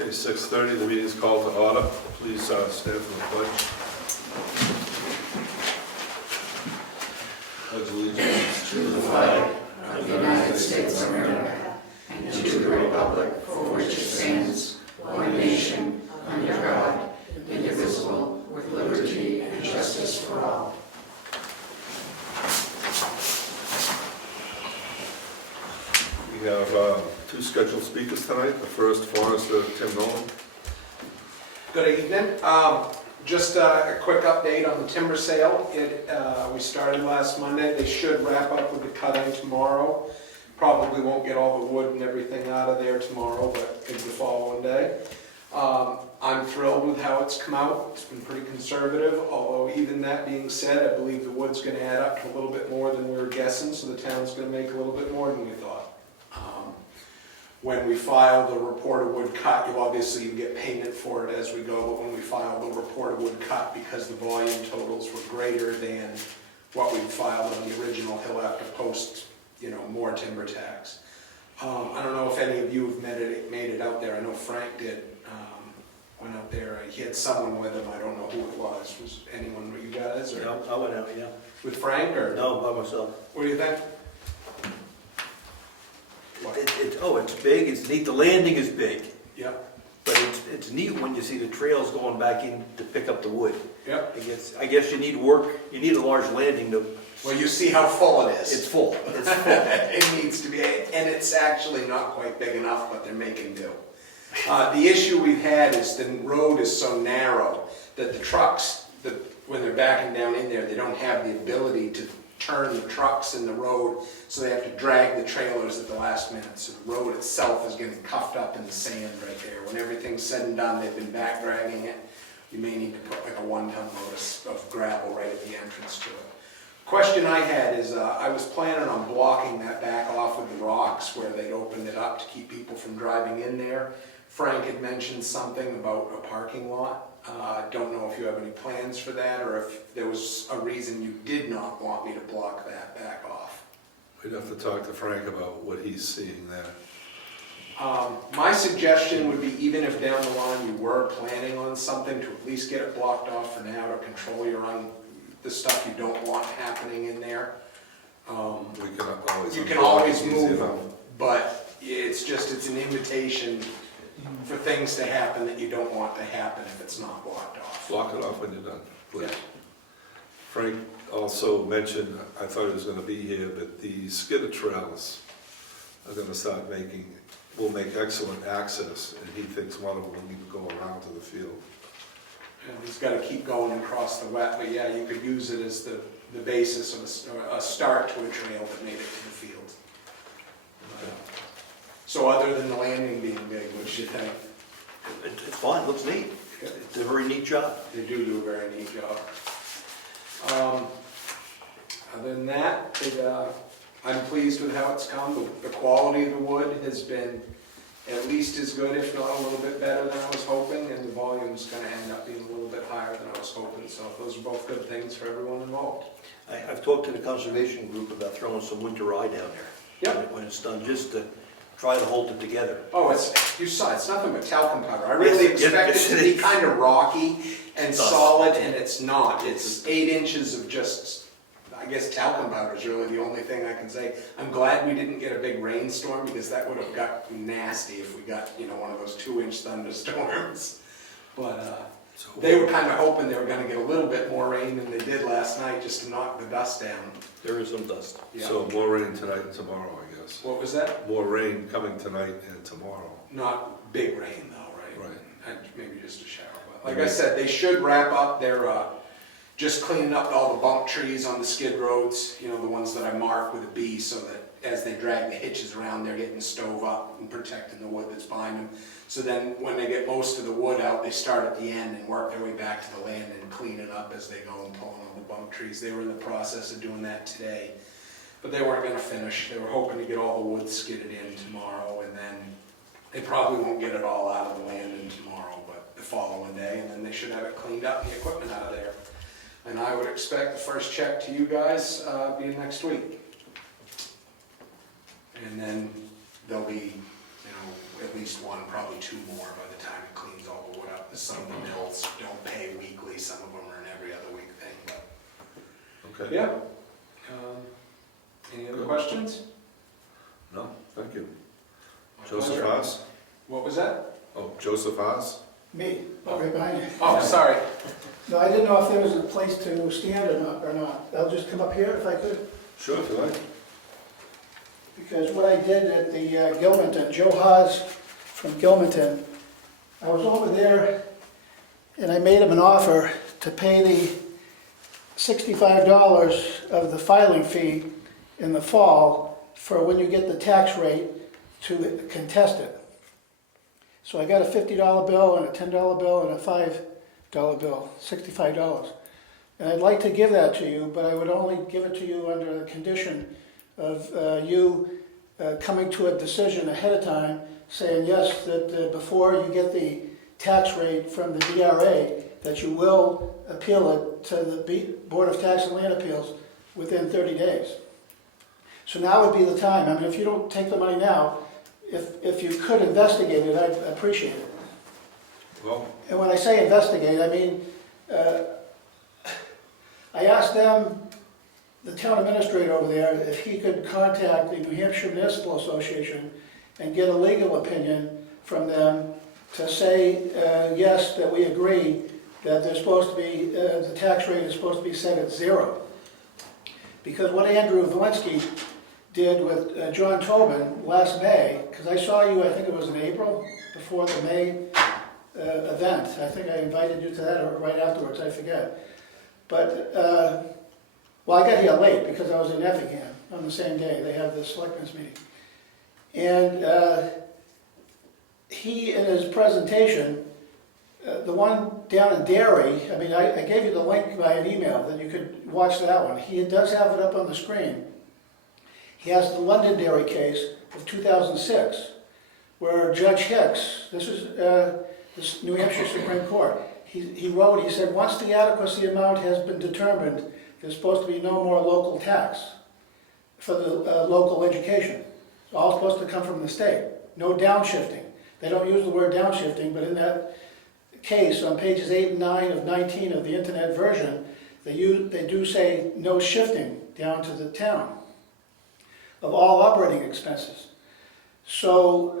Okay, 6:30, the meeting is called to order. Please stand for the pledge. Pledge allegiance to the flag of the United States of America and to the republic for which it stands, one nation, under God, indivisible, with liberty and justice for all. We have two scheduled speakers tonight. The first, Forester Tim Nolan. Good evening. Just a quick update on the timber sale. We started last Monday. They should wrap up with the cutting tomorrow. Probably won't get all the wood and everything out of there tomorrow, but maybe the following day. I'm thrilled with how it's come out. It's been pretty conservative, although even that being said, I believe the wood's going to add up to a little bit more than we were guessing, so the town's going to make a little bit more than we thought. When we file the report of wood cut, you'll obviously get payment for it as we go, but when we file the report of wood cut, because the volume totals were greater than what we filed on the original, he'll have to post, more timber tax. I don't know if any of you have made it out there. I know Frank did. Went out there. He had someone with him. I don't know who it was. Was anyone with you guys? Or Yeah, I went out, yeah. with Frank or? No, by myself. What do you think? It's big, it's neat, the landing is big, Yeah. but it's neat when you see the trails going back in to pick up the wood. Yep. I guess you need a large landing to... Well, you see how full it is. It's full. It needs to be, and it's actually not quite big enough, but they're making do. The issue we've had is the road is so narrow that the trucks, when they're backing down in there, they don't have the ability to turn the trucks in the road, so they have to drag the trailers at the last minute. So the road itself is getting cuffed up in the sand right there. When everything's said and done, they've been back dragging it. You may need to put like a 1-ton load of gravel right at the entrance to it. Question I had is, I was planning on blocking that back off with the rocks where they'd opened it up to keep people from driving in there. Frank had mentioned something about a parking lot. Don't know if you have any plans for that, or if there was a reason you did not want me to block that back off. We'd have to talk to Frank about what he's seeing there. My suggestion would be, even if down the line you were planning on something, to at least get it blocked off for now to control the stuff you don't want happening in there. You can always move them, but it's an invitation for things to happen that you don't want to happen if it's not blocked off. Block it off when you're done, please. Yeah. Frank also mentioned, I thought he was going to be here, but the skidder trails are going to will make excellent access, and he thinks one of them will need to go around to the field. And he's got to keep going across the wet, but yeah, you could use it as the basis of a start to a trail that made it to the field. So other than the landing being big, what do you think? It's fine, looks neat. Yeah. It's a very neat job. They do a very neat job. Other than that, I'm pleased with how it's come. The quality of the wood has been at least as good, if not a little bit better than I was hoping, and the volume's going to end up being a little bit higher than I was hoping. So those are both good things for everyone involved. I've talked to the conservation group about throwing some winter rye down there. Yep. When it's done, just to try to hold it together. Oh, you saw, it's nothing but talcum powder. I really expected it to be kind of rocky and solid, and it's not. It's 8 inches of just, I guess talcum powder is really the only thing I can say. I'm glad we didn't get a big rainstorm, because that would have got nasty if we got, one of those 2-inch thunderstorms. But they were kind of hoping they were going to get a little bit more rain than they did last night, just to knock the dust down. There is some dust. Yeah. So more rain tonight and tomorrow, I guess. What was that? More rain coming tonight and tomorrow. Not big rain though, right? Right. And maybe just a shower. But like I said, they should wrap up their, just cleaning up all the bump trees on the skid roads, the ones that I mark with a B, so that as they drag the hitches around, they're getting stove up and protecting the wood that's behind them. So then when they get most of the wood out, they start at the end and work their way back to the land and clean it up as they go and pulling all the bump trees. They were in the process of doing that today, but they weren't going to finish. They were hoping to get all the wood skidded in tomorrow, and then they probably won't get it all out of the land in tomorrow, but the following day, and then they should have it cleaned up and the equipment out of there. And I would expect the first check to you guys being next week. And then there'll be, at least one, probably 2 more by the time because some of the mills don't pay weekly, some of them are an every other week thing, but. Okay. Yeah. Any other Good. questions? No, thank you. My Joseph pleasure. Haas? What was that? Oh, Joseph Haas? Me, right behind you. Oh, sorry. No, I didn't know if there was a place to stand or not. I'll just come up here if I could. Sure, if you like. Because what I did at the Gilmanton, Joe Haas from Gilmanton, I was over there and I made him an offer to pay the $65 of the filing fee in the fall for when you get the tax rate to contest it. So I got a $50 bill and a $10 bill and a $5 bill, $65. And I'd like to give that to you, but I would only give it to you under the condition of you coming to a decision ahead of time, saying yes, that before you get the tax rate from the DRA, that you will appeal it to the Board of Tax and Land Appeals within 30 days. So now would be the time. I mean, if you don't take the money now, if you could investigate it, I'd appreciate it. Well, And when I say investigate, I mean, I asked them, the town administrator over there, if he could contact the New Hampshire Municipal Association and get a legal opinion from them to say, yes, that we agree that there's supposed to be, the tax rate is supposed to be set at 0. Because what Andrew Valensky did with John Tobin last May, because I saw you, I think it was in April, before the May event. I think I invited you to that or right afterwards, I forget. But, well, I got here late because I was in Effingham on the same day. They have the Selectmen's meeting. And he, in his presentation, the one down in Derry, I mean, I gave you the link by an email that you could watch that one. He does have it up on the screen. He has the Londonderry case of 2006, where Judge Hicks, this is this New Hampshire Supreme Court, he wrote, he said, once the adequacy amount has been determined, there's supposed to be no more local tax for the local education. It's all supposed to come from the state. No downshifting. They don't use the word downshifting, but in that case, on pages 8 and 9 of 19 of the internet version, they do say no shifting down to the town of all operating expenses. So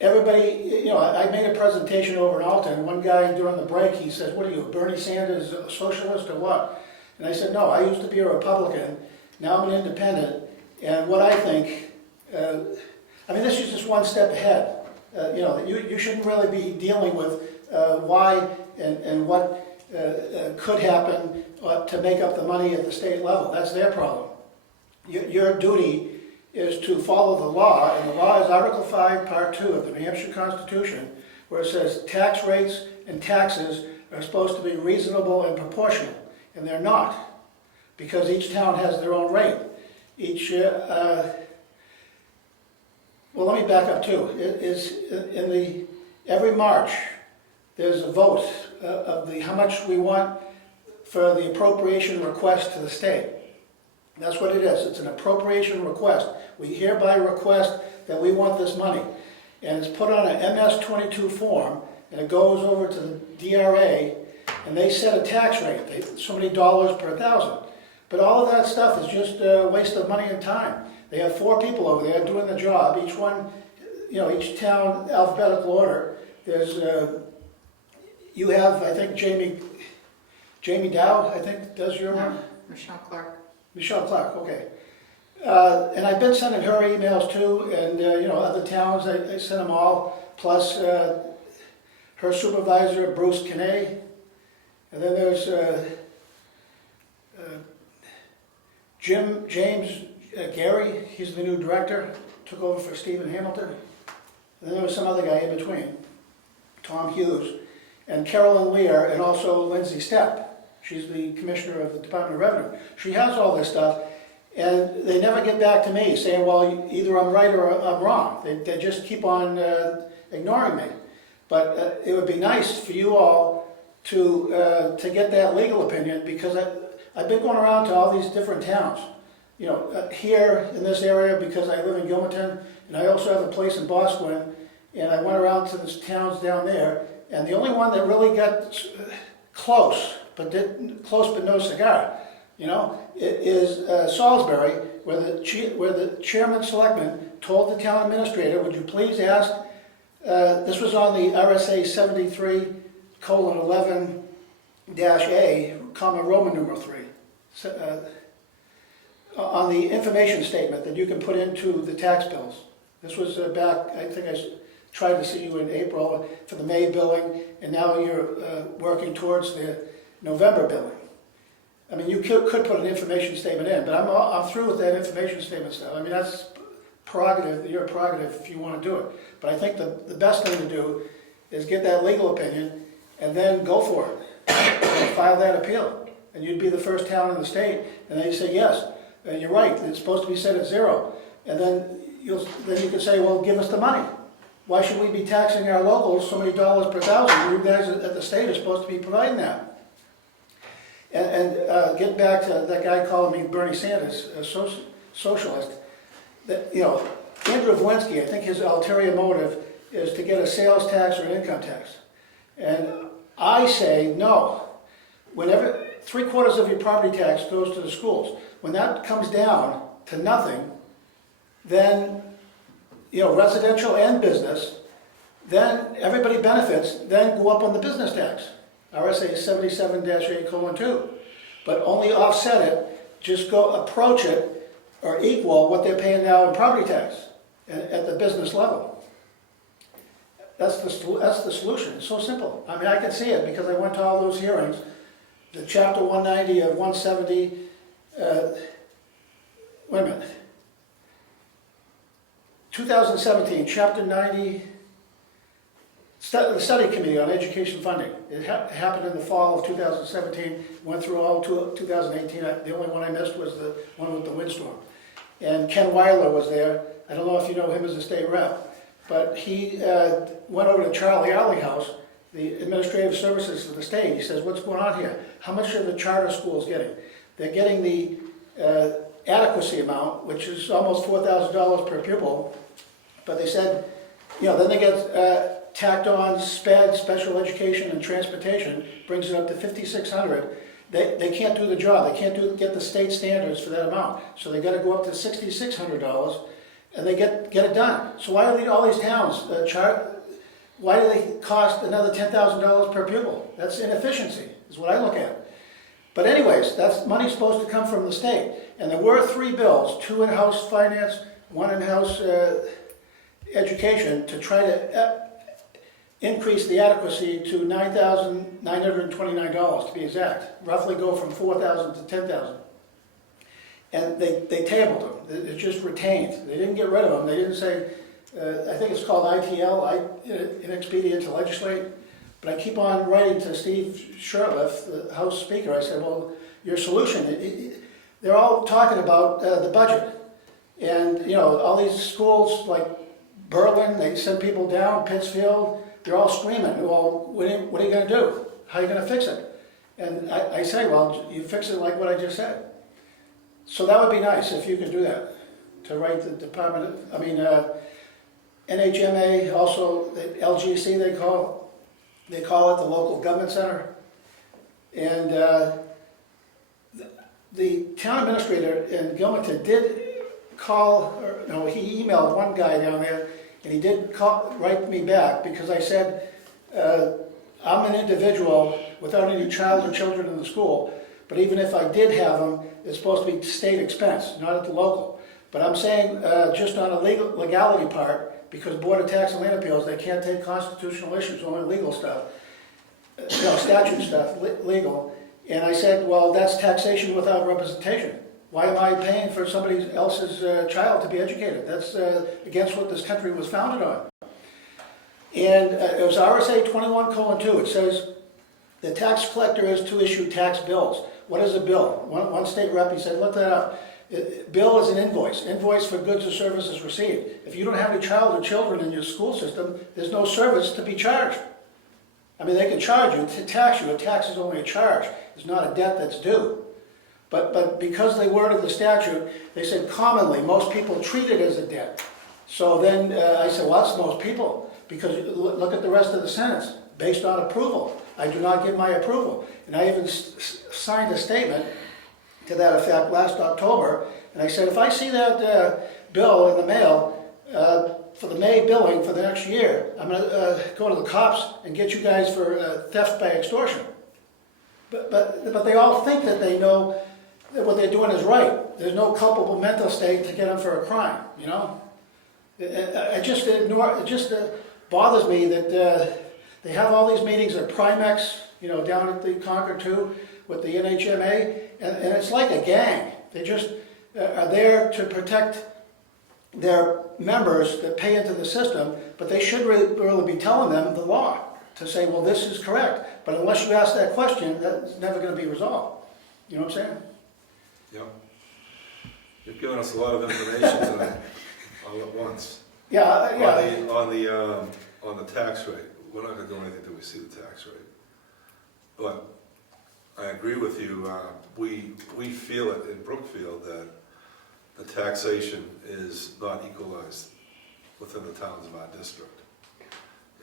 everybody, you know, I made a presentation over in Alton. One guy during the break, he says, what are you, Bernie Sanders, a socialist or what? And I said, no, I used to be a Republican. Now I'm an independent. And what I think, I mean, this is just one step ahead. You know, you shouldn't really be dealing with why and what could happen to make up the money at the state level. That's their problem. Your duty is to follow the law, and the law is Article 5, Part 2 of the New Hampshire Constitution, where it says tax rates and taxes are supposed to be reasonable and proportional, and they're not, because each town has their own rate. Each, well, let me back up too. Every March, there's a vote of how much we want for the appropriation request to the state. That's what it is. It's an appropriation request. We hereby request that we want this money. And it's put on an MS-22 form, and it goes over to the DRA, and they set a tax rate, so many dollars per thousand. But all of that stuff is just a waste of money and time. They have 4 people over there doing the job, each one, you know, each town alphabetical order. There's, you have, I think, Jamie Dow, I think, does your one? Michelle Clark. Michelle Clark, okay. And I've been sending her emails too, and you know, other towns, I sent them all, plus her supervisor, Bruce Kinney. And then there's James Gary, he's the new director, took over for Stephen Hamilton. And then there was some other guy in between, Tom Hughes, and Carolyn Lear, and also Lindsay Stepp. She's the commissioner of the Department of Revenue. She has all this stuff, and they never get back to me saying, well, either I'm right or I'm wrong. They just keep on ignoring me. But it would be nice for you all to get that legal opinion, because I've been going around to all these different towns. You know, here in this area, because I live in Gilmanton, and I also have a place in Bosquen, and I went around to the towns down there, And the only one that really got close but no cigar, you know, is Salisbury, where the chairman selectman told the town administrator, would you please ask, this was on the RSA 73:11-A, comma Roman numeral 3, on the information statement that you can put into the tax bills. This was back, I think I tried to see you in April for the May billing, and now you're working towards the November billing. I mean, you could put an information statement in, but I'm through with that information statement stuff. I mean, that's prerogative, your prerogative if you want to do it. But I think the best thing to do is get that legal opinion and then go for it. And file that appeal. And you'd be the first town in the state, and then you say, yes, you're right, it's supposed to be set at 0. And then you can say, well, give us the money. Why should we be taxing our locals so many dollars per thousand? You guys at the state are supposed to be providing that. And get back to that guy calling me Bernie Sanders, a socialist. That, you know, Andrew Vlinsky, I think his ulterior motive is to get a sales tax or an income tax. And I say no. Whenever 3/4 of your property tax goes to the schools, when that comes down to nothing, then, you know, residential and business, then everybody benefits, then go up on the business tax. RSA 77-8:2. But only offset it, just go approach it, or equal what they're paying now in property tax at the business level. That's the solution. It's so simple. I mean, I can see it because I went to all those hearings. The chapter 190 of 170, wait a minute. 2017, chapter 90, the study committee on education funding. It happened in the fall of 2017, went through all 2018. The only one I missed was the one with the windstorm. And Ken Weiler was there. I don't know if you know him as a state rep, but he went over to Charlie Alley House, the administrative services for the state. He says, what's going on here? How much are the charter schools getting? They're getting the adequacy amount, which is almost $4,000 per pupil, but they said, you know, then they get tacked on SPED, special education and transportation, brings it up to $5,600. They can't do the job. They can't get the state standards for that amount. So they got to go up to $6,600, and they get it done. So why do all these towns why do they cost another $10,000 per pupil? That's inefficiency, is what I look at. But anyways, that's money supposed to come from the state. And there were 3 bills, 2 in-house finance, 1 in-house education, to try to increase the adequacy to $9,929 to be exact. Roughly go from $4,000 to $10,000. And they tabled them. It's just retained. They didn't get rid of them. They didn't say, I think it's called ITL, inexpedient to legislate. But I keep on writing to Steve Shurtleff, the House Speaker. I said, well, your solution, they're all talking about the budget. And, you know, all these schools like Berlin, they send people down, Pittsfield, they're all screaming, well, what are you going to do? How are you going to fix it? And I say, well, you fix it like what I just said. So that would be nice if you could do that, to write the department, NHMA, also the LGC they call it, the local government center. And the town administrator in Gilmanton did call, he emailed one guy down there, and he did write me back because I said, I'm an individual without any child or children in the school, but even if I did have them, it's supposed to be state expense, not at the local. But I'm saying just on a legality part, because Board of Tax and Land Appeals, they can't take constitutional issues, only legal stuff, statute stuff, legal. And I said, well, that's taxation without representation. Why am I paying for somebody else's child to be educated? That's against what this country was founded on. And it was RSA 21:2. It says the tax collector is to issue tax bills. What is a bill? One state rep, he said, look that up. Bill is an invoice for goods or services received. If you don't have any child or children in your school system, there's no service to be charged. I mean, they can charge you to tax you. A tax is only a charge. It's not a debt that's due. But because they worded the statute, they said commonly, most people treat it as a debt. So then I said, well, that's most people, because look at the rest of the sentence. based on approval. I do not give my approval. And I even signed a statement to that effect last October, and I said, if I see that bill in the mail for the May billing for the next year, I'm going to go to the cops and get you guys for theft by extortion. But they all think that they know that what they're doing is right. There's no culpable mental state to get them for a crime, you know? It just bothers me that they have all these meetings at Primex, you know, down at the Concord too, with the NHMA, and it's like a gang. They just are there to protect their members that pay into the system, but they should really be telling them the law, to say, well, this is correct. But unless you ask that question, that's never going to be resolved. You know what I'm saying? Yep. You've given us a lot of information tonight, all at once. Yeah, yeah. On the tax rate, we're not gonna do anything till we see the tax rate. But I agree with you, we feel it in Brookfield that the taxation is not equalized within the towns of our district.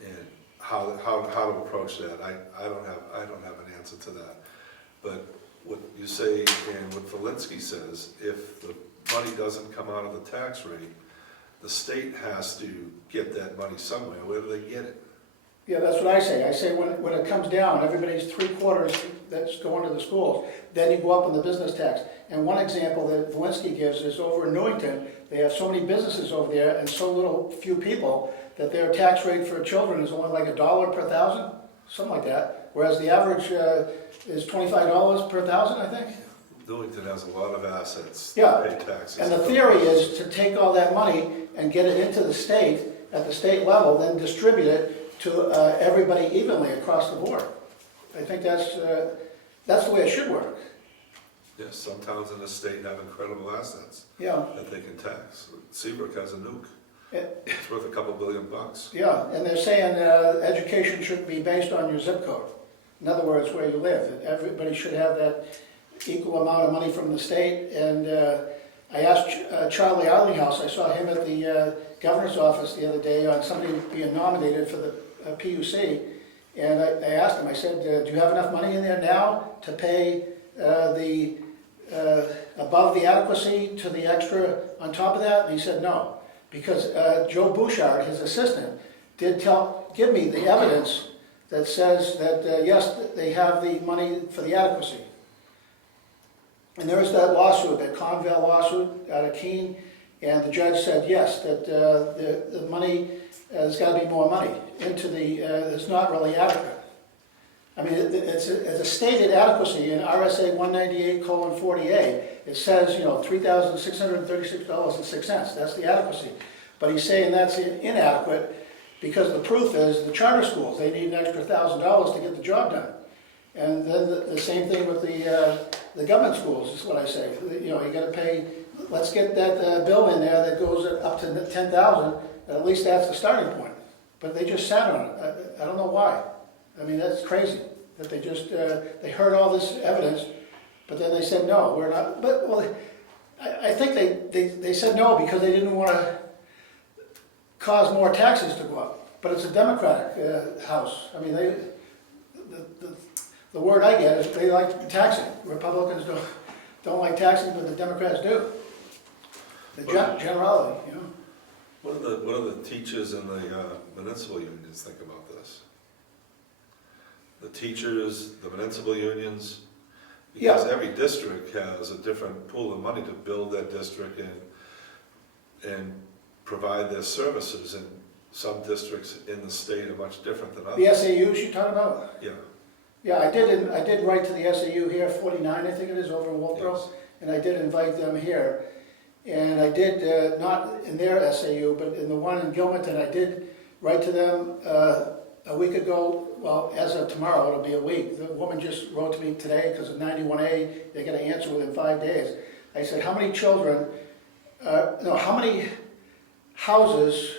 And how to approach that, I don't have an answer to that. But what you say and what Valinsky says, if the money doesn't come out of the tax rate, the state has to get that money somewhere. Where do they get it? Yeah, that's what I say. I say when it comes down, everybody's 3/4 that's going to the schools. Then you go up on the business tax. And one example that Valinsky gives is over in Newington, they have so many businesses over there and so few people that their tax rate for children is only like $1 per thousand, something like that. Whereas the average is $25 per thousand, I think. Newington has a lot of assets Yeah. that pay taxes. And the theory is to take all that money and get it into the state, at the state level, then distribute it to everybody evenly across the board. I think that's the way it should work. Yes, some towns in the state have incredible assets Yeah, that they can tax. Seabrook has a nuke. Yeah. It's worth a couple $2 billion. yeah, and they're saying education should be based on your zip code. In other words, where you live. That everybody should have that equal amount of money from the state. And I asked Charlie Arlinghouse, I saw him at the governor's office the other day on somebody being nominated for the PUC, and I asked him, I said, do you have enough money in there now to pay the above the adequacy to the extra on top of that? And he said no, because Joe Bouchard, his assistant, did give me the evidence that says that yes, they have the money for the adequacy. And there was that lawsuit, that Conval lawsuit out of Keene, and the judge said yes, that the money, there's got to be more money into the, it's not really adequate. I mean, it's a stated adequacy in RSA 198:40A. It says, you know, $3,636.06. That's the adequacy. But he's saying that's inadequate because the proof is the charter schools, they need an extra $1,000 to get the job done. And then the same thing with the government schools is what I say. You know, you got to pay. Let's get that bill in there that goes up to $10,000. At least that's the starting point. But they just sat on it. I don't know why. I mean, that's crazy that they just they heard all this evidence, but then they said no, we're not. But well, I think they said no because they didn't want to cause more taxes to go up. But it's a Democratic house. I mean, the word I get is they like taxing. Republicans don't like taxing, but the Democrats do. The generality, you know. What do the teachers and the municipal unions think about this? The teachers, the municipal unions, because every district has a different pool of money to build that district and provide their services, and some districts in the state are much different than others. The SAUs you're talking about? Yeah. Yeah, I did write to the SAU here, 49 I think it is, over in Wolfboro, Yes. and I did invite them here. And I did, not in their SAU, but in the one in Gilmanton, I did write to them a week ago. Well, as of tomorrow, it'll be a week. The woman just wrote to me today because of 91A, they got to answer within 5 days. I said, how many children, how many houses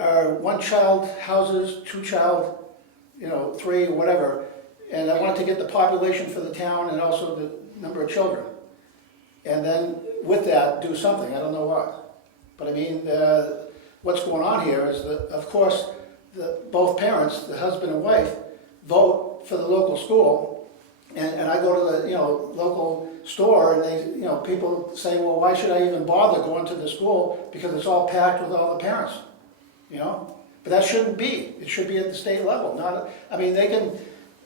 are one-child houses, two-child, you know, 3, whatever, and I wanted to get the population for the town and also the number of children. And then with that, do something, I don't know what. But I mean, what's going on here is that, of course, both parents, the husband and wife, vote for the local school, and I go to the, local store, and they, people say, well, why should I even bother going to the school, because it's all packed with all the parents, But that shouldn't be. It should be at the state level, they can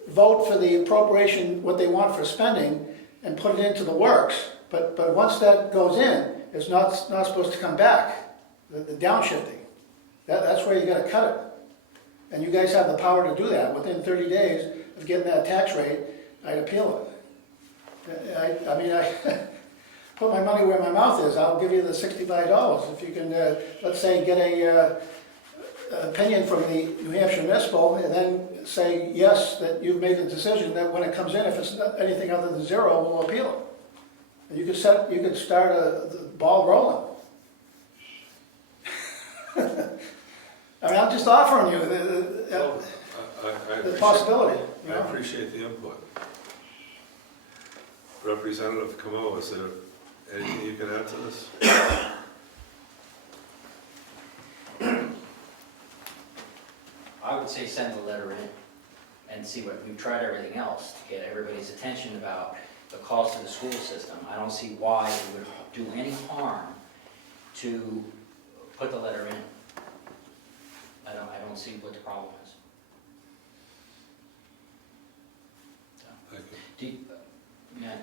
vote for the appropriation, what they want for spending, and put it into the works, but once that goes in, it's not supposed to come back, the downshifting. That's where you gotta cut it. And you guys have the power to do that. Within 30 days of getting that tax rate, I'd appeal it. I put my money where my mouth is. I'll give you the $65 if you can, let's say, get a opinion from the New Hampshire Municipal, and then say, yes, that you've made the decision that when it comes in, if it's anything other than zero, we'll appeal it. And you could start the ball rolling. I'm just offering you the possibility. I appreciate the input. Representative Comeau, is there anything you can add to this? I would say send the letter in and see what, we've tried everything else to get everybody's attention about the cost of the school system. I don't see why it would do any harm to put the letter in. I don't see what the problem is. Thank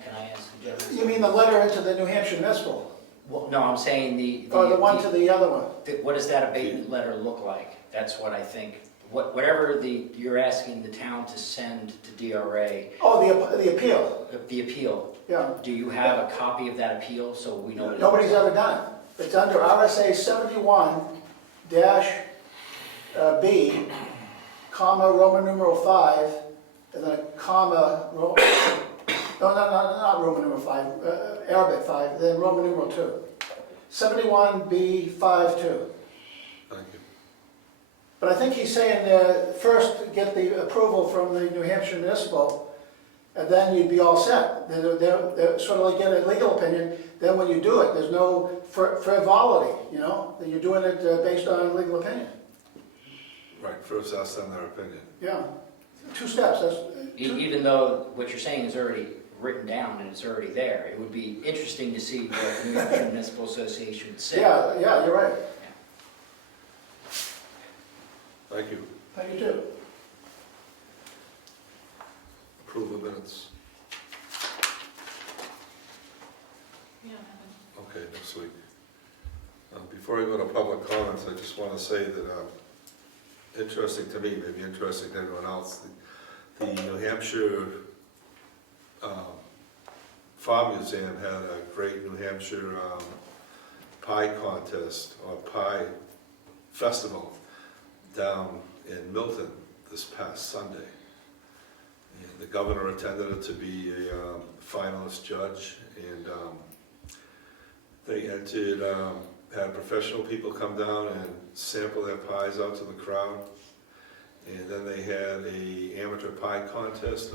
Can I ask the gentleman? You mean the letter into the New Hampshire Municipal? Well, no, I'm saying Or the one to the other one? what does that abatement letter look like? That's what I think. Whatever you're asking the town to send to DRA. Oh, the appeal, The appeal. yeah. Do you have a copy of that appeal so we know? what it Nobody's looks ever done it. It's under RSA 71-B, comma, Roman numeral 5, and then a comma, no, not Roman numeral 5, Arabic 5, then Roman numeral 2. 71B52. Thank you. But I think he's saying first get the approval from the New Hampshire Municipal, and then you'd be all set. They're sort of like get a legal opinion, then when you do it, there's no frivolity, that you're doing it based on legal opinion. Right, first ask them their opinion. Yeah, 2 steps, that's... Even though what you're saying is already written down and it's already there, it would be interesting to see what the New Hampshire Municipal Association would say. Yeah, you're right. Thank you. Thank you too. Approve the minutes. Okay, next week. Before I go to public comments, I just want to say that, interesting to me, maybe interesting to everyone else, the New Hampshire Farm Museum had a great New Hampshire pie contest, or pie festival, down in Milton this past Sunday. And the governor attended it to be a finalist judge, and they entered, had professional people come down and sample their pies out to the crowd. And then they had a amateur pie contest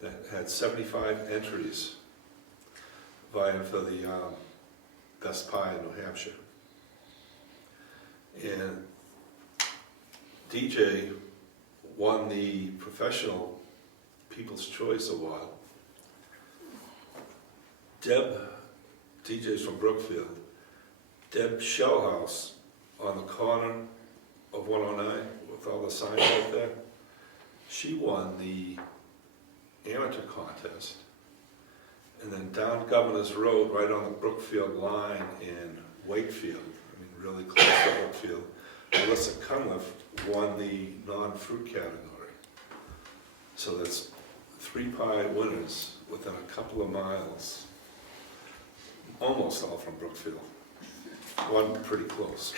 that had 75 entries vying for the best pie in New Hampshire. And DJ won the Professional People's Choice Award. DJ's from Brookfield. Deb Shellhouse on the corner of 109 with all the signs out there. She won the amateur contest. And then down Governor's Road, right on the Brookfield line in Wakefield, really close to Brookfield, Melissa Cunliffe won the non-fruit category. So that's 3 pie winners within a couple of miles, almost all from Brookfield. One pretty close.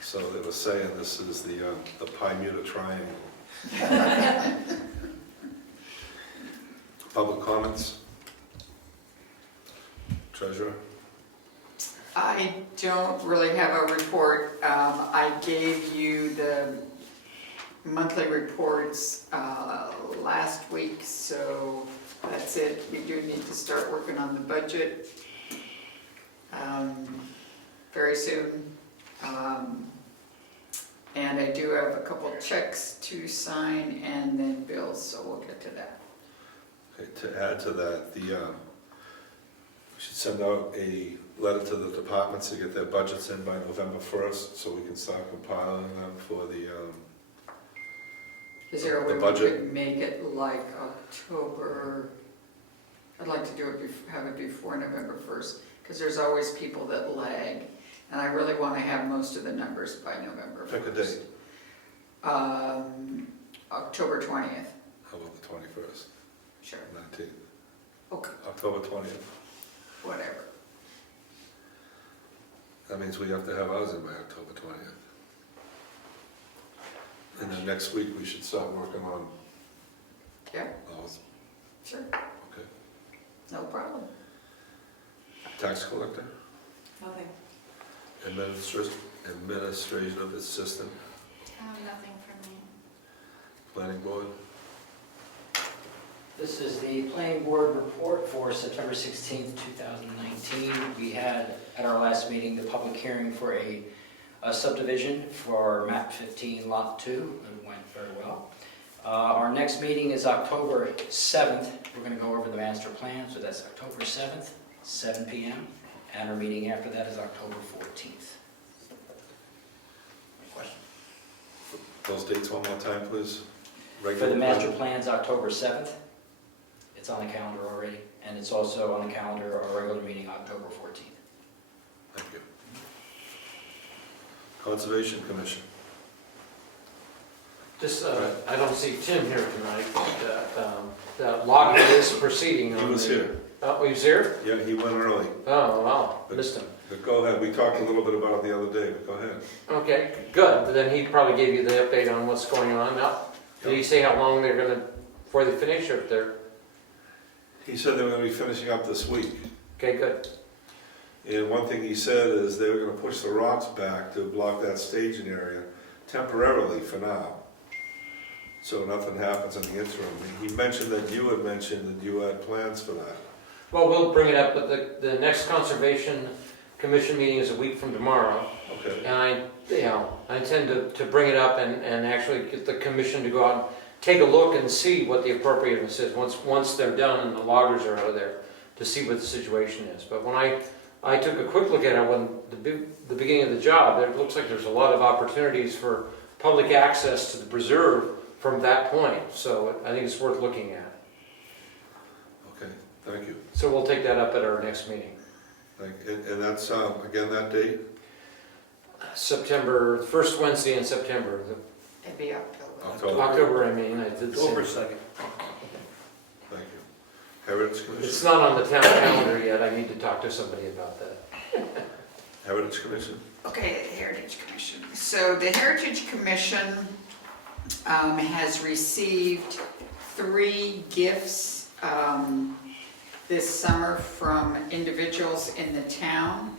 So they were saying this is the Pi Muta Triangle. Public comments? Treasurer? I don't really have a report. I gave you the monthly reports last week, so that's it. We do need to start working on the budget very soon. And I do have a couple checks to sign and then bills, so we'll get to that. Okay, to add to that, we should send out a letter to the departments to get their budgets in by November 1st, so we can start compiling them for the, Is there a The way we budget. could make it like October? I'd like to do it, have it before November 1st, because there's always people that lag. And I really want to have most of the numbers by November 1st. pick a date, October 20th, how about the 21st, sure. 19th, Okay, October 20th? whatever. That means we have to have ours in by October 20th. And then next week, we should start working on Yeah, those. sure, Okay. no problem. Tax collector, Nothing. administrative assistant, Nothing from me. planning board. This is the planning board report for September 16th, 2019. We had, at our last meeting, the public hearing for a subdivision for map 15, lot 2. It went very well. Our next meeting is October 7th. We're going to go over the master plan, so that's October 7th, 7 p.m. And our meeting after that is October 14th. Any questions? Those dates one more time, please. For the master plan's October 7th. It's on the calendar already, and it's also on the calendar, our regular meeting, October 14th. Thank you. Conservation Commission. Just, I don't see Tim here tonight, but the logging is proceeding on He the... was here. Oh, he's here? Yeah, he went early. Oh, wow, missed him. But go ahead, we talked a little bit about it the other day, but go ahead. Okay, good, but then he probably gave you the update on what's going on now. Did he say how long they're gonna, before they finish, or if they're... He said they were gonna be finishing up this week. Okay, good. And one thing he said is they were gonna push the rocks back to block that staging area temporarily for now. So nothing happens in the interim. He mentioned that you had mentioned that you had plans for that. Well, we'll bring it up, but the next Conservation Commission meeting is a week from tomorrow. Okay. And I intend to bring it up and actually get the commission to go out and take a look and see what the appropriateness is, once they're done and the loggers are out of there, to see what the situation is. But when I took a quick look at it, when the beginning of the job, it looks like there's a lot of opportunities for public access to the preserve from that point. So I think it's worth looking at. Okay, thank you. So we'll take that up at our next meeting. And that's, again, that date? September, first Wednesday in September. It'd be October. October, I mean, I did say. October 2nd. Thank you. Heritage Commission? It's not on the town calendar yet, I need to talk to somebody about that. Heritage Commission? Okay, the Heritage Commission. So the Heritage Commission has received 3 gifts this summer from individuals in the town.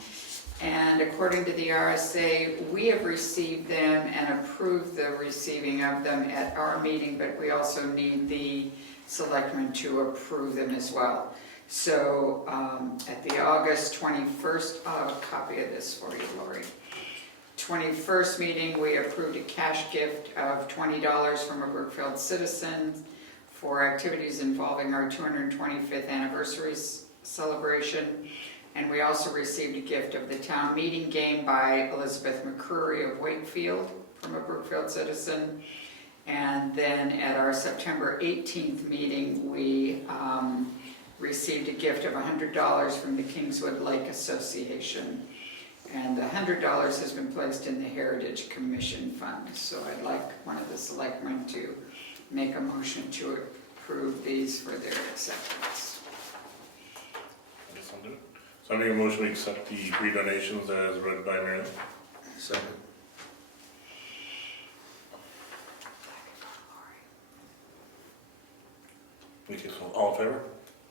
And according to the RSA, we have received them and approved the receiving of them at our meeting, but we also need the selectmen to approve them as well. So at the August 21st, I'll have a copy of this for you, Lori. 21st meeting, we approved a cash gift of $20 from a Brookfield citizen for activities involving our 225th anniversary celebration. And we also received a gift of the town meeting game by Elizabeth McCrory of Wakefield from a Brookfield citizen. And then at our September 18th meeting, we received a gift of $100 from the Kingswood Lake Association. And the $100 has been placed in the Heritage Commission Fund. So I'd like one of the selectmen to make a motion to approve these for their acceptance. So I make a motion to accept the 3 donations as read by Mary. Second. Okay, so all in favor?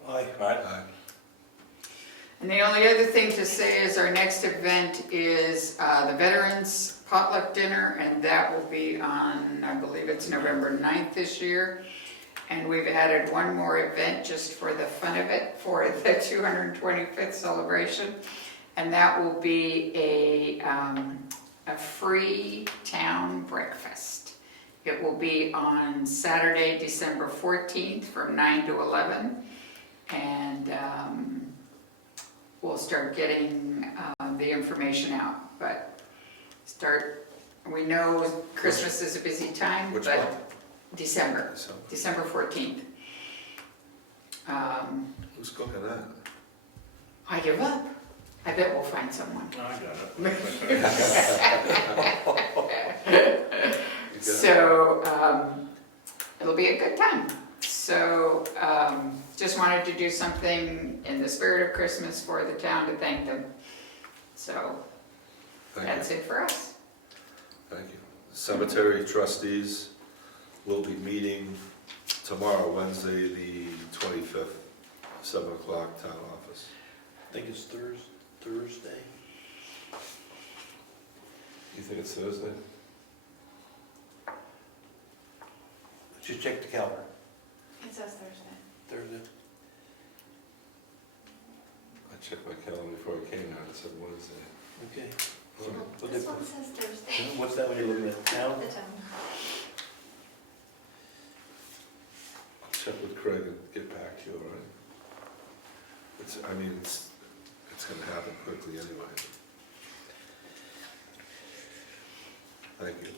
Aye. Aye. Aye. And the only other thing to say is our next event is the Veterans Potluck Dinner, and that will be on, I believe it's November 9th this year. And we've added one more event just for the fun of it for the 225th celebration. And that will be a a free town breakfast. It will be on Saturday, December 14th from 9 to 11. And we'll start getting the information out. But we know Christmas is a busy time, Which but month? December, So, December 14th. who's cooking that? I give up. I bet we'll find someone. I got it. You got it? So, it'll be a good time. So, just wanted to do something in the spirit of Christmas for the town to thank them. So, Thank that's you. it for us. Thank you. Cemetery trustees will be meeting tomorrow, Wednesday, the 25th, 7 o'clock, town office. I think it's Thursday. You think it's Thursday? Just check the calendar. It says Thursday. Thursday. I checked my calendar before I came out, it said Wednesday. Okay. All right. What This did- one says Thursday. What's that when you're looking at town? The town. I'll check with Craig and get back to you, all right? It's gonna happen quickly anyway. Thank you.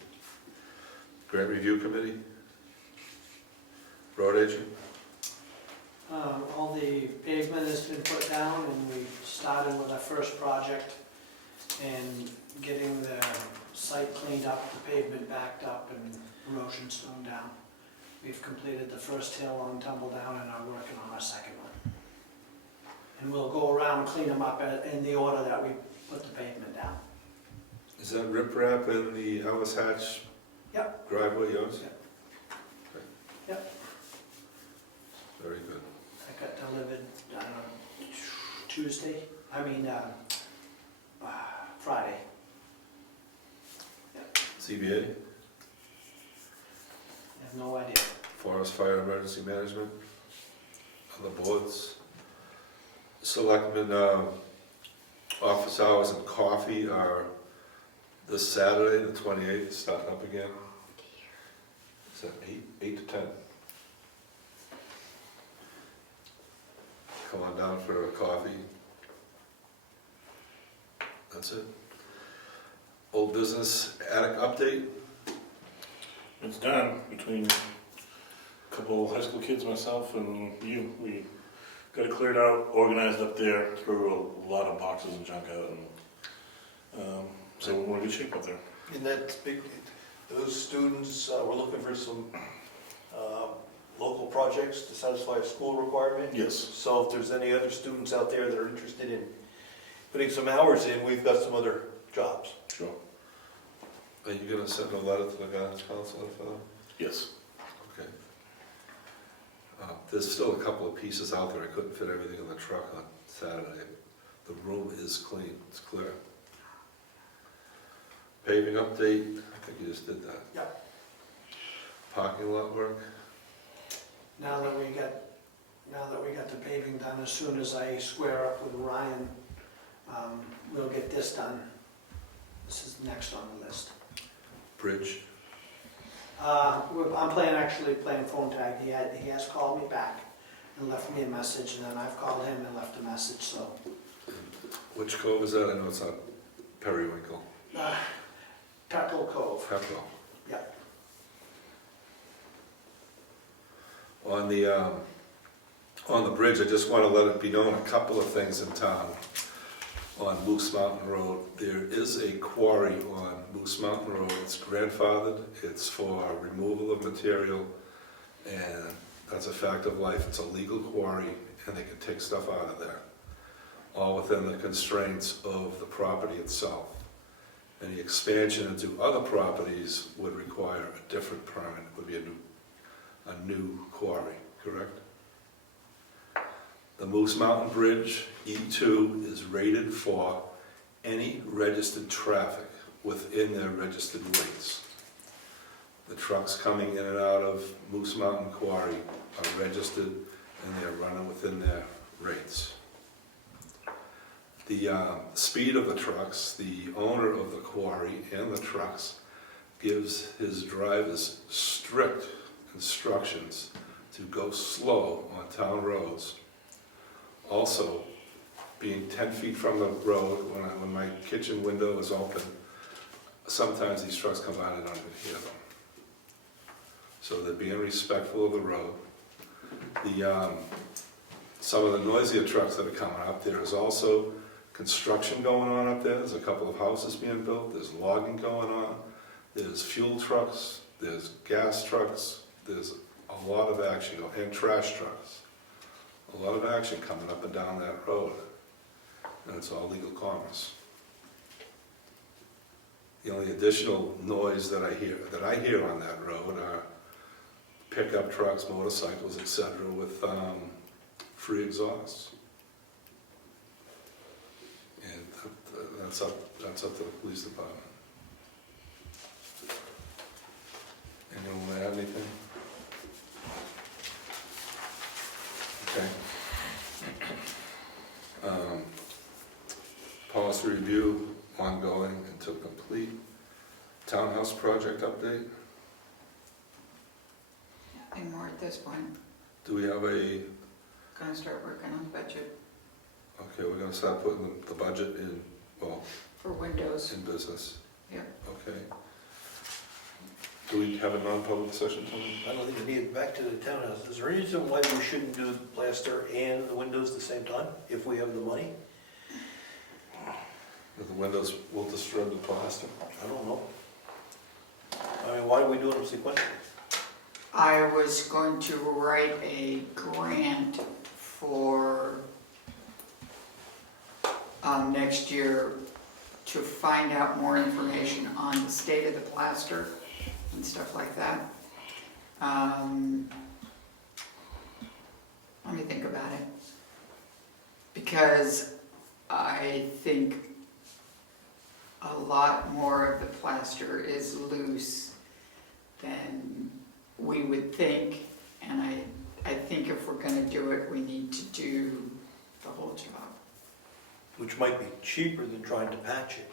Grant Review Committee? Road agent? All the pavement has been put down, and we started with our first project and getting the site cleaned up, the pavement backed up, and erosion stoned down. We've completed the first hill on Tumble Down and are working on our second one. And we'll go around and clean them up in the order that we put the pavement down. Is that riprap in the Ellis Hatch? Yep. Driveway, yours? Yep. Okay. Yep. Very good. I got delivered Friday. CBA, I have no idea. Forest Fire Emergency Management, other boards. Selectmen, office hours and coffee are this Saturday, the 28th, starting up again. Is that 8 to 10? Come on down for a coffee. That's it. Old business attic update. It's done between a couple high school kids, myself, and you. We got it cleared out, organized up there, threw a lot of boxes and junk out, and so we're in good shape up there. And that's big, those students, we're looking for some local projects to satisfy a school requirement. Yes. So if there's any other students out there that are interested in putting some hours in, we've got some other jobs. Sure. Are you gonna send a letter to the guidance counselor for them? Yes. Okay. There's still a couple of pieces out there. I couldn't fit everything in the truck on Saturday. The room is clean, it's clear. Paving update, I think you just did that. Yep. Parking lot work, Now that we got the paving done, as soon as I square up with Ryan, we'll get this done. This is next on the list. bridge, I'm playing phone tag. He has called me back and left me a message, and then I've called him and left a message, so. which cove is that? I know it's not Periwinkle. Peckle Cove. Pepperell. Yep. On the bridge, I just want to let it be known, a couple of things in town. On Moose Mountain Road, there is a quarry on Moose Mountain Road. It's grandfathered, it's for removal of material, and that's a fact of life. It's a legal quarry, and they can take stuff out of there, all within the constraints of the property itself. Any expansion into other properties would require a different permit, it would be a new quarry, correct? The Moose Mountain Bridge, E2, is rated for any registered traffic within their registered rates. The trucks coming in and out of Moose Mountain Quarry are registered and they're running within their rates. The speed of the trucks, the owner of the quarry and the trucks gives his drivers strict instructions to go slow on town roads. Also, being 10 feet from the road, when my kitchen window is open, sometimes these trucks come out and I don't hear them. So they're being respectful of the road. Some of the noisier trucks that are coming up, there is also construction going on up there. There's a couple of houses being built, there's logging going on, there's fuel trucks, there's gas trucks, there's a lot of action, and trash trucks. A lot of action coming up and down that road, and it's all legal commerce. The only additional noise that I hear on that road are pickup trucks, motorcycles, etc., with free exhausts. And that's up to the police department. Anyone want to add anything? Okay. Policy review ongoing until complete. Townhouse project update. Nothing more at this point. Do we have a? Gonna start working on the budget Okay, we're gonna start putting the budget in, well, for windows. in business. Yep. Okay. Do we have a non-public session tonight? I don't think we need it. Back to the townhouse. Is there any reason why we shouldn't do the plaster and the windows at the same time, if we have the money? The windows will disturb the plaster. I don't know. I mean, why are we doing them sequentially? I was going to write a grant for next year to find out more information on the state of the plaster and stuff like that. Let me think about it. Because I think a lot more of the plaster is loose than we would think, and I think if we're gonna do it, we need to do the whole job. Which might be cheaper than trying to patch it.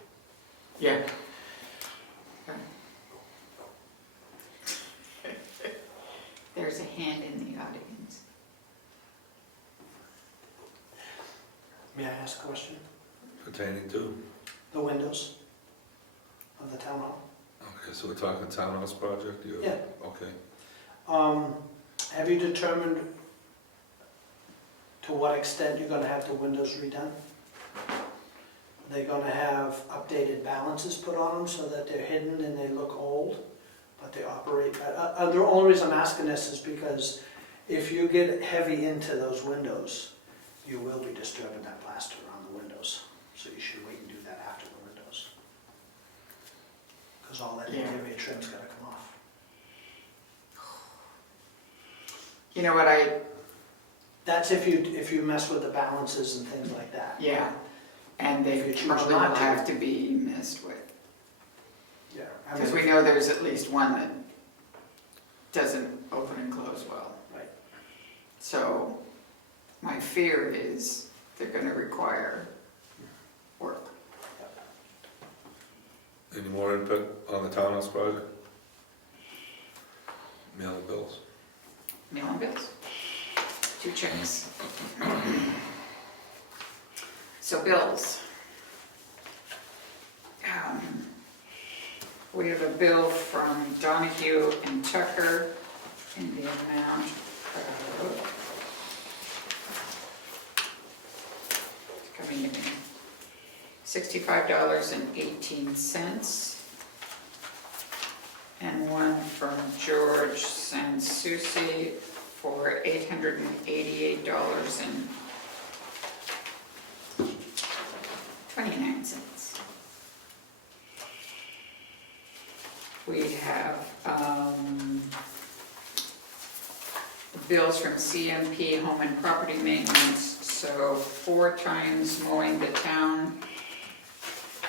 Yeah. There's a hand in the audience. May I ask a question? Pertaining to? The windows of the town hall? Okay, so we're talking townhouse project? Yeah. Okay. Have you determined to what extent you're gonna have the windows redone? Are they gonna have updated balances put on them so that they're hidden and they look old, but they operate better? The only reason I'm asking this is because if you get heavy into those windows, you will be disturbing that plaster on the windows. So you should wait and do that after the windows. Because all that interior trim's gotta come off. You know what, That's if you mess with the balances and things like that. yeah, and If they you choose probably not will to. have to be messed with. Yeah. I Because mean, we know there's at least one that doesn't open and close well. Right. So my fear is they're gonna require work. Any more input on the townhouse project? Mailing bills? Mailing bills. 2 checks. So bills. We have a bill from Donahue and Tucker in the amount of, it's coming in $65.18. And one from George Sansucci for $888.29. We have bills from CMP Home and Property Maintenance, so 4 times mowing the town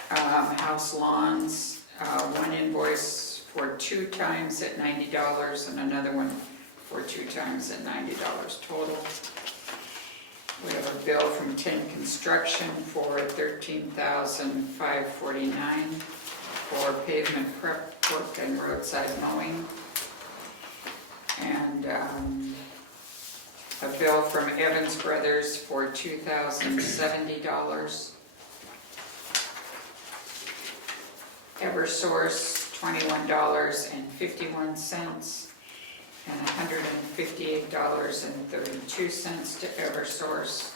house lawns, 1 invoice for 2 times at $90 and another one for 2 times at $90 total. We have a bill from 10 Construction for $13,549. for pavement prep work and roadside mowing. And a bill from Evans Brothers for $2,070. Eversource, $21.51, and $158.32 to Eversource.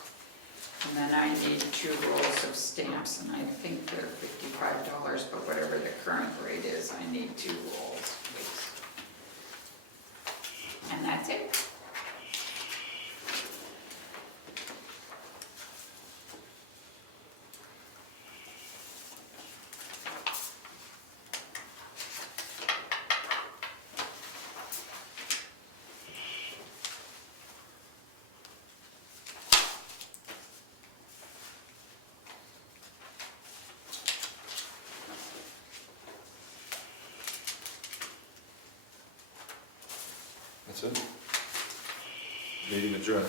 And then I need 2 rolls of stamps, and I think they're $55, but whatever the current rate is, I need 2 rolls, please. And that's it. That's it? Meeting adjourned.